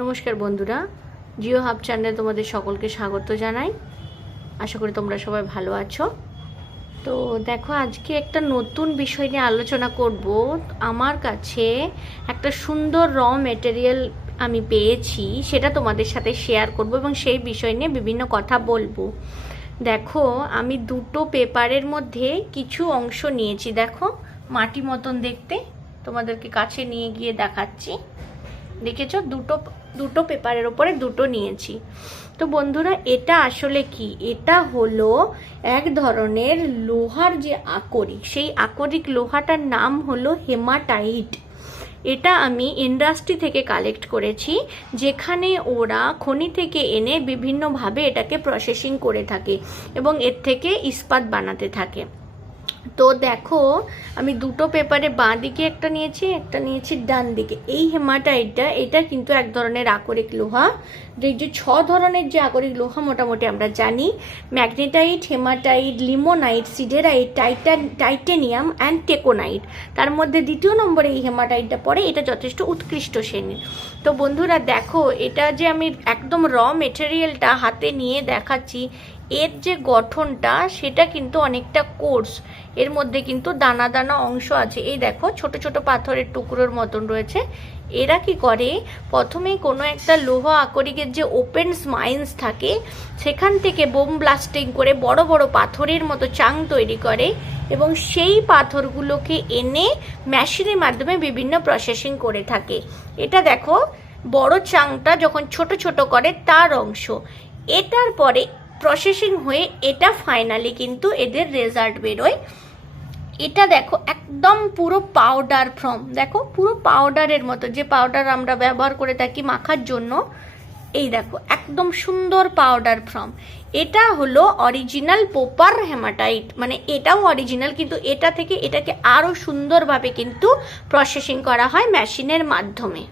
নমস্কার বন্ধুরা, জিও হাব চ্যানেলে তোমাদের সকলকে স্বাগত জানাই। আশা করি তোমরা সবাই ভালো আছো। তো দেখো, আজকে একটা নতুন বিষয় নিয়ে আলোচনা করব। আমার কাছে একটা সুন্দর র মেটেরিয়াল আমি পেয়েছি, সেটা তোমাদের সাথে শেয়ার করব এবং সেই বিষয় নিয়ে বিভিন্ন কথা বলবো। দেখো, আমি দুটো পেপারের মধ্যে কিছু অংশ নিয়েছি। দেখো, মাটি মতন দেখতে, তোমাদেরকে কাছে নিয়ে গিয়ে দেখাচ্ছি। দেখেছো, দুটো দুটো পেপারের ওপরে দুটো নিয়েছি। তো বন্ধুরা, এটা আসলে কি? এটা হলো এক ধরনের লোহার যে আকরিক, সেই আকরিক লোহাটার নাম হলো হেমাটাইট। এটা আমি ইন্ডাস্ট্রি থেকে কালেক্ট করেছি, যেখানে ওরা খনি থেকে এনে বিভিন্নভাবে এটাকে প্রসেসিং করে থাকে এবং এর থেকে ইস্পাত বানাতে থাকে। তো দেখো, আমি দুটো পেপারে বাঁ দিকে একটা নিয়েছি, একটা নিয়েছি ডান দিকে। এই হেমাটাইটটা, এটা কিন্তু এক ধরনের আকরিক লোহা। এই যে 6 ধরনের যে আকরিক লোহা মোটামুটি আমরা জানি: magnetite, hematite, limonite, siderite, titanium and taconite. তার মধ্যে দ্বিতীয় নম্বরে এই হেমাটাইটটা পড়ে। এটা যথেষ্ট উৎকৃষ্ট শ্রেণীর। তো বন্ধুরা দেখো, এটা যে আমি একদম র মেটেরিয়ালটা হাতে নিয়ে দেখাচ্ছি, এর যে গঠনটা সেটা কিন্তু অনেকটা কোর্স। এর মধ্যে কিন্তু দানা দানা অংশ আছে। এই দেখো, ছোট ছোট পাথরের টুকরোর মতন রয়েছে। এরা কি করে, প্রথমেই কোনো একটা লৌহ আকরিকের যে ওপেন মাইন্স থাকে, সেখান থেকে বোম ব্লাস্টিং করে বড় বড় পাথরের মতো চাং তৈরি করে এবং সেই পাথরগুলোকে এনে মেশিনের মাধ্যমে বিভিন্ন প্রসেসিং করে থাকে। এটা দেখো, বড় চাংটা যখন ছোট ছোট করে তার অংশ। এটার পরে প্রসেসিং হয়ে এটা ফাইনালি কিন্তু এদের রেজাল্ট বেরোয়। এটা দেখো, একদম পুরো পাউডার ফর্ম। দেখো, পুরো পাউডারের মতো, যে পাউডার আমরা ব্যবহার করে থাকি মাখার জন্য। এই দেখো, একদম সুন্দর পাউডার ফর্ম। এটা হলো অরিজিনাল পোপার হেমাটাইট, মানে এটাও অরিজিনাল, কিন্তু এটা থেকে এটাকে আরো সুন্দরভাবে কিন্তু প্রসেসিং করা হয় মেশিনের মাধ্যমে।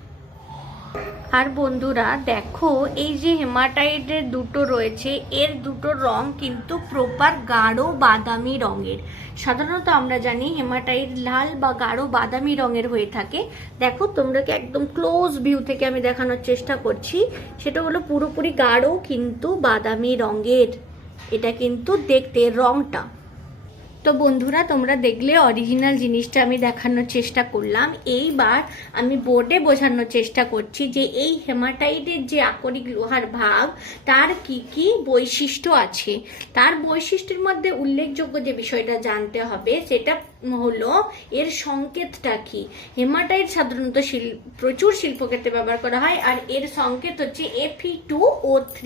আর বন্ধুরা দেখো, এই যে হেমাটাইটের দুটো রয়েছে, এর দুটো রং কিন্তু প্রপার গাঢ় বাদামি রঙের। সাধারণত আমরা জানি হেমাটাইট লাল বা গাঢ় বাদামি রঙের হয়ে থাকে। দেখো, তোমরাকে একদম ক্লোজ ভিউ থেকে আমি দেখানোর চেষ্টা করছি। সেটা হলো পুরোপুরি গাঢ় কিন্তু বাদামি রঙের। এটা কিন্তু দেখতে রংটা। তো বন্ধুরা, তোমরা দেখলে অরিজিনাল জিনিসটা আমি দেখানোর চেষ্টা করলাম। এইবার আমি বোর্ডে বোঝানোর চেষ্টা করছি যে এই হেমাটাইটের যে আকরিক লোহার ভাগ, তার কি কি বৈশিষ্ট্য আছে। তার বৈশিষ্ট্যের মধ্যে উল্লেখযোগ্য যে বিষয়টা জানতে হবে সেটা হলো এর সংকেতটা কি। হেমাটাইট সাধারণত প্রচুর শিল্পক্ষেত্রে ব্যবহার করা হয়, আর এর সংকেত হচ্ছে Fe2O3।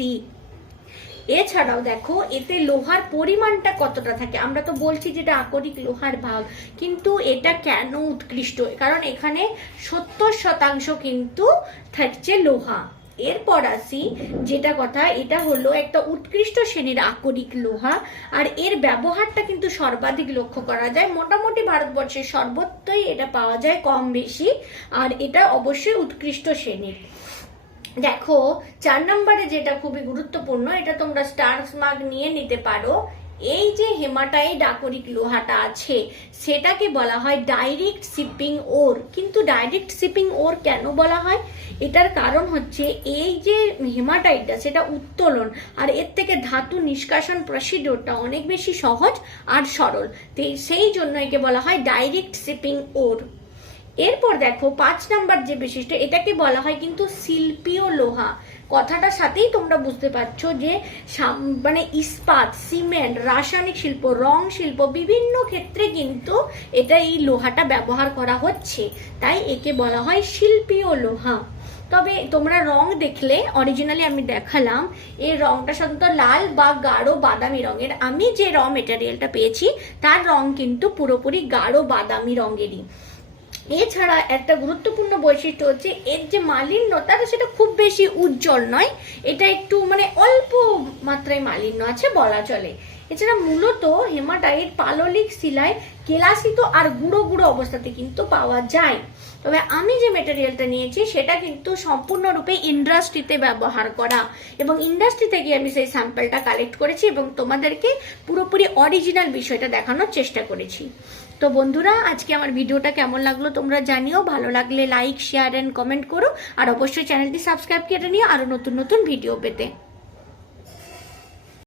এছাড়াও দেখো, এতে লোহার পরিমাণটা কতটা থাকে। আমরা তো বলছি যেটা আকরিক লোহার ভাগ, কিন্তু এটা কেন উৎকৃষ্ট? কারণ এখানে 70% কিন্তু থাকছে লোহা। এরপর আসি যেটা কথা, এটা হলো একটা উৎকৃষ্ট শ্রেণীর আকরিক লোহা, আর এর ব্যবহারটা কিন্তু সর্বাধিক লক্ষ্য করা যায়। মোটামুটি ভারতবর্ষের সর্বত্রই এটা পাওয়া যায় কম বেশি, আর এটা অবশ্যই উৎকৃষ্ট শ্রেণীর। দেখো, 4 নম্বরে যেটা খুবই গুরুত্বপূর্ণ, এটা তোমরা স্টার মার্ক নিয়ে নিতে পারো। এই যে হেমাটাইট আকরিক লোহাটা আছে, সেটাকে বলা হয় ডাইরেক্ট শিপিং ওর। কিন্তু ডাইরেক্ট শিপিং ওর কেন বলা হয়? এটার কারণ হচ্ছে এই যে হেমাটাইটটা, সেটা উত্তোলন আর এর থেকে ধাতু নিষ্কাশন প্রসিডিওরটা অনেক বেশি সহজ আর সরল। সেই জন্য একে বলা হয় ডাইরেক্ট শিপিং ওর। এরপর দেখো, 5 নাম্বার যে বৈশিষ্ট্য, এটাকে বলা হয় কিন্তু শিল্পীয় লোহা। কথাটার সাথেই তোমরা বুঝতে পারছো যে মানে ইস্পাত, সিমেন্ট, রাসায়নিক শিল্প, রং শিল্প, বিভিন্ন ক্ষেত্রে কিন্তু এটা এই লোহাটা ব্যবহার করা হচ্ছে, তাই একে বলা হয় শিল্পীয় লোহা। তবে তোমরা রং দেখলে, অরিজিনালি আমি দেখালাম, এই রংটা সাধারণত লাল বা গাঢ় বাদামি রঙের। আমি যে র মেটেরিয়ালটা পেয়েছি তার রং কিন্তু পুরোপুরি গাঢ় বাদামি রঙেরই। এছাড়া একটা গুরুত্বপূর্ণ বৈশিষ্ট্য হচ্ছে এর যে মালিন্যতা, সেটা খুব বেশি উজ্জ্বল নয়। এটা একটু মানে অল্প মাত্রায় মালিন্য আছে বলা চলে। এছাড়া মূলত হেমাটাইট পাললিক শিলায় কেলাসিত আর গুঁড়ো গুঁড়ো অবস্থাতে কিন্তু পাওয়া যায়। তবে আমি যে মেটেরিয়ালটা নিয়েছি সেটা কিন্তু সম্পূর্ণরূপে ইন্ডাস্ট্রিতে ব্যবহার করা, এবং ইন্ডাস্ট্রি থেকে আমি সেই স্যাম্পলটা কালেক্ট করেছি এবং তোমাদেরকে পুরোপুরি অরিজিনাল বিষয়টা দেখানোর চেষ্টা করেছি। তো তো বন্ধুরা, আজকে আমার ভিডিওটা কেমন লাগলো তোমরা জানিও। ভালো লাগলে লাইক, শেয়ার অ্যান্ড কমেন্ট করো। আর অবশ্যই চ্যানেলটি সাবস্ক্রাইব করে নিও আরও নতুন নতুন ভিডিও পেতে।